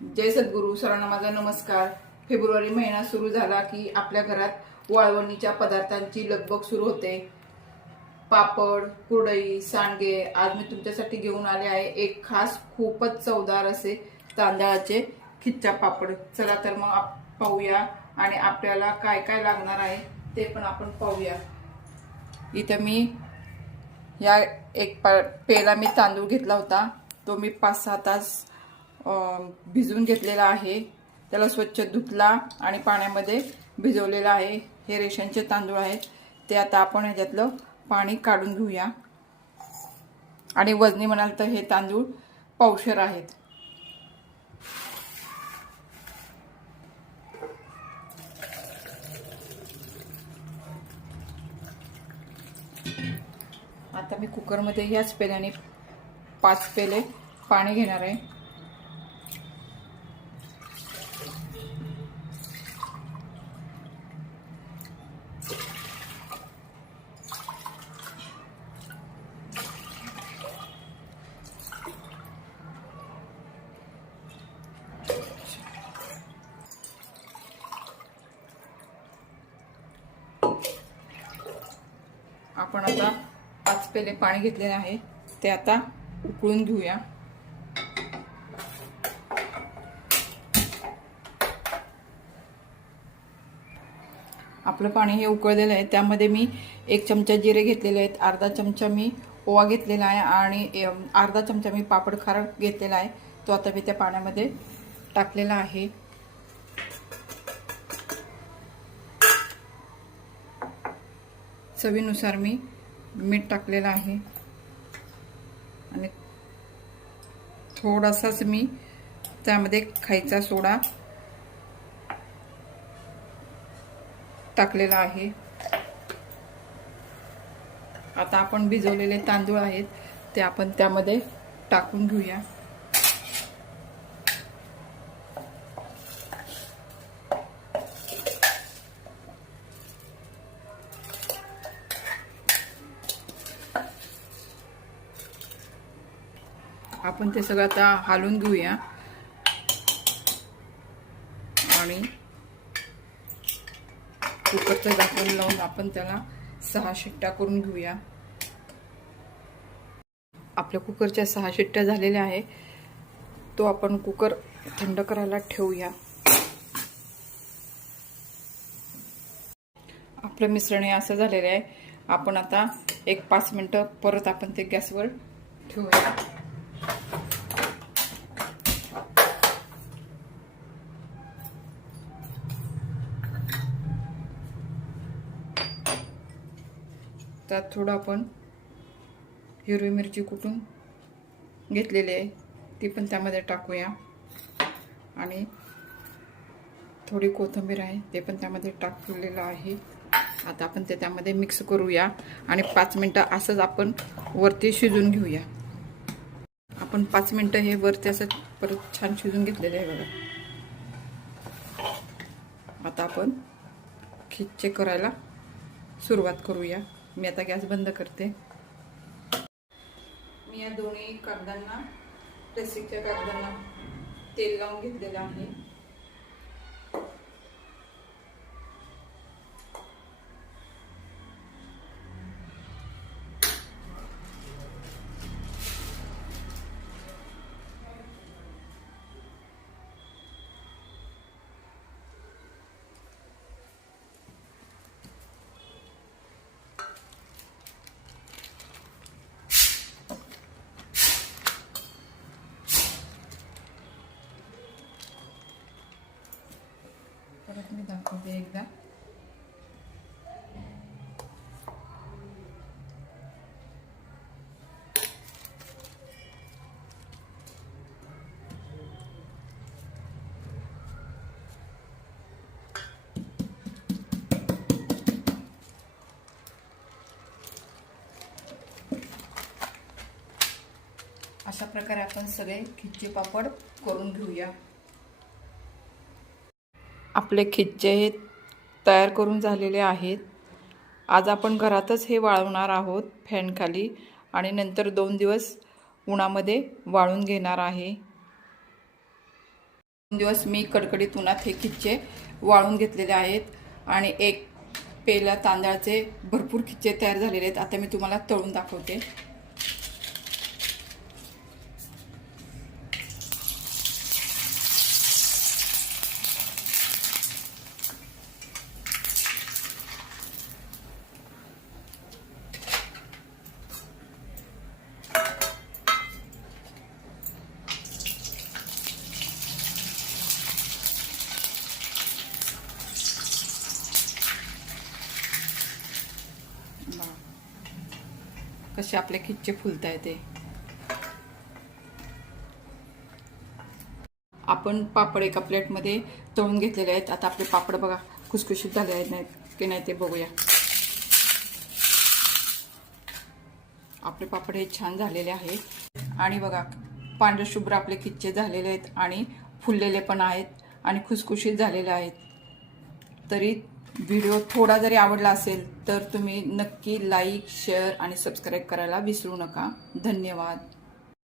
जय सद्गुरू. सर्वांना माझा नमस्कार. फेब्रुवारी महिना सुरू झाला की आपल्या घरात वाळवणीच्या पदार्थांची लगबग सुरू होते. पापड, कुरडई, सांडगे. आज मी तुमच्यासाठी घेऊन आले आहे एक खास खूपच चवदार असे तांदळाचे खिच्चा पापड. चला तर मग पाहूया आणि आपल्याला काय काय लागणार आहे ते पण आपण पाहूया. इथं मी या एक पेला मी तांदूळ घेतला होता. तो मी 5-6 तास भिजवून घेतलेला आहे. त्याला स्वच्छ धुतला आणि पाण्यामध्ये भिजवलेला आहे. हे रेशनचे तांदूळ आहेत. ते आता आपण ह्याच्यातलं पाणी काढून घेऊया. आणि वजनी म्हणाल तर हे तांदूळ पावशेर आहेत. आता मी कुकरमध्ये ह्याच पेल्याने 5 पेले पाणी घेणार आहे. आपण आता 5 पेले पाणी घेतलेले आहे. ते आता उकळून घेऊया. आपलं पाणी हे उकळलेलं आहे. त्यामध्ये मी 1 चमचा जिरे घेतलेले आहेत, अर्धा चमचा मी ओवा घेतलेला आहे आणि अर्धा चमचा मी पापड खार घेतलेला आहे. तो आता मी त्या पाण्यामध्ये टाकलेला आहे. चवीनुसार मी मीठ टाकलेलं आहे आणि थोडासाच मी त्यामध्ये खायचा सोडा टाकलेला आहे. आता आपण भिजवलेले तांदूळ आहेत ते आपण त्यामध्ये टाकून घेऊया. आपण ते सगळं आता हलवून घेऊया आणि कुकरचं झाकण लावून आपण त्याला 6 शिट्ट्या करून घेऊया. आपल्या कुकरच्या 6 शिट्ट्या झालेल्या आहे. तो आपण कुकर थंड करायला ठेवूया. आपलं मिश्रण हे असं झालेलं आहे. आपण आता एक 5 मिनिटं परत आपण ते गॅसवर ठेवूया. त्यात थोडं आपण हिरवी मिरची कुटून घेतलेली आहे ती पण त्यामध्ये टाकूया आणि थोडी कोथिंबीर आहे ते पण त्यामध्ये टाकलेलं आहे. आता आपण ते त्यामध्ये मिक्स करूया आणि 5 मिनिटं असंच आपण वरती शिजून घेऊया. आपण 5 मिनिटं हे वरती असं परत छान शिजून घेतलेलं आहे बघा. आता आपण खिच्चे करायला सुरुवात करूया. मी आता गॅस बंद करते. मी या दोन्ही कागदांना, प्लास्टिकच्या कागदांना तेल लावून घेतलेलं आहे. परत मी दाखवते एकदा. अशा प्रकारे आपण सगळे खिच्चे पापड करून घेऊया. आपले खिच्चे हे तयार करून झालेले आहेत. आज आपण घरातच हे वाळवणार आहोत फॅनखाली आणि नंतर 2 दिवस उन्हामध्ये वाळून घेणार आहे. दिवस मी कडकडीत उन्हात हे खिच्चे वाळून घेतलेले आहेत आणि एक पेला तांदळाचे भरपूर खिच्चे तयार झालेले आहेत. आता मी तुम्हाला तळून दाखवते. कसे आपले खिच्चे फुलता येते. आपण पापड एका प्लेटमध्ये तळून घेतलेले आहेत. आता आपले पापड बघा खुसखुशीत झाले आहेत की नाही ते बघूया. आपले पापड हे छान झालेले आहेत आणि बघा पांढरे शुभ्र आपले खिच्चे झालेले आहेत आणि फुललेले पण आहेत आणि खुसखुशीत झालेले आहेत. तरी व्हिडिओ थोडा जरी आवडला असेल तर तुम्ही नक्की लाईक, शेअर आणि सबस्क्राईब करायला विसरू नका. धन्यवाद.